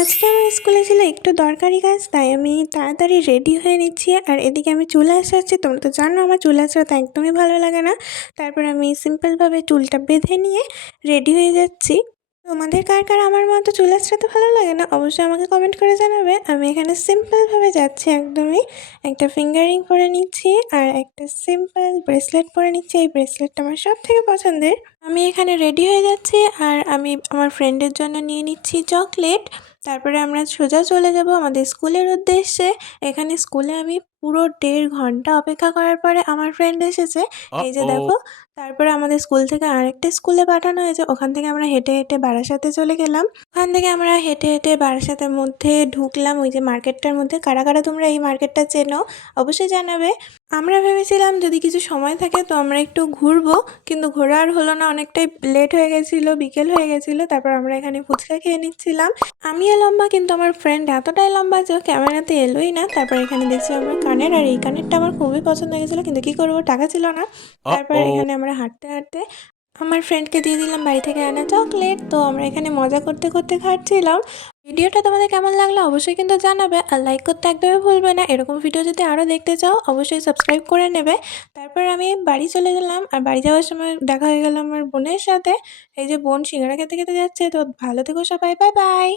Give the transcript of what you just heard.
আজকে আমার স্কুলে ছিল একটু দরকারি কাজ, তাই আমি তাড়াতাড়ি রেডি হয়ে নিচ্ছি। আর এদিকে আমি চুল আঁচড়াচ্ছি। তোমরা তো জানো আমার চুল আঁচড়াতে একদমই ভালো লাগে না। তারপর আমি সিম্পলভাবে চুলটা বেঁধে নিয়ে রেডি হয়ে যাচ্ছি। তোমাদের কার কার আমার মতো চুল আঁচড়াতে ভালো লাগে না অবশ্যই আমাকে কমেন্ট করে জানাবে। আমি এখানে সিম্পলভাবে যাচ্ছি একদমই। একটা ফিঙ্গার রিং পরে নিচ্ছি আর একটা সিম্পল ব্রেসলেট পরে নিচ্ছি। এই ব্রেসলেটটা আমার সবথেকে পছন্দের। আমি এখানে রেডি হয়ে যাচ্ছি আর আমি আমার ফ্রেন্ডের জন্য নিয়ে নিচ্ছি চকলেট। তারপরে আমরা সোজা চলে যাব আমাদের স্কুলের উদ্দেশ্যে। এখানে স্কুলে আমি পুরো 1.5 ঘন্টা অপেক্ষা করার পরে আমার ফ্রেন্ড এসেছে। এই যে Uh-oh. দেখো। তারপরে আমাদের স্কুল থেকে আরেকটা স্কুলে পাঠানো হয়েছে। ওখান থেকে আমরা হেঁটে হেঁটে বারাসাতে চলে গেলাম। ওখান থেকে আমরা হেঁটে হেঁটে বারাসাতের মধ্যে ঢুকলাম, ওই যে মার্কেটটার মধ্যে। কারা কারা তোমরা এই মার্কেটটা চেনো অবশ্যই জানাবে। আমরা ভেবেছিলাম যদি কিছু সময় থাকে তো আমরা একটু ঘুরবো, কিন্তু ঘোরা আর হলো না। অনেকটাই লেট হয়ে গেছিলো, বিকেল হয়ে গেছিলো। তারপর আমরা এখানে ফুচকা খেয়ে নিচ্ছিলাম। আমিও লম্বা, কিন্তু আমার ফ্রেন্ড এতটাই লম্বা যে ও ক্যামেরাতে এলোই না। তারপর এখানে দেখছি আমার কানের, আর এই কানেরটা আমার খুবই পছন্দ হয়ে গেছিলো, কিন্তু কী করবো, টাকা ছিল না। তারপর Uh-oh. এখানে আমরা হাঁটতে হাঁটতে আমার ফ্রেন্ডকে দিয়ে দিলাম বাড়ি থেকে আনা চকলেট। তো আমরা এখানে মজা করতে করতে খাচ্ছিলাম। ভিডিওটা তোমাদের কেমন লাগলো অবশ্যই কিন্তু জানাবে, আর লাইক করতে একদমই ভুলবে না। এরকম ভিডিও যদি আরও দেখতে চাও অবশ্যই সাবস্ক্রাইব করে নেবে। তারপর আমি বাড়ি চলে গেলাম, আর বাড়ি যাওয়ার সময় দেখা হয়ে গেল আমার বোনের সাথে। এই যে বোন সিঙ্গারা খেতে খেতে যাচ্ছে। তো ভালো থেকো সবাই, বাই বাই।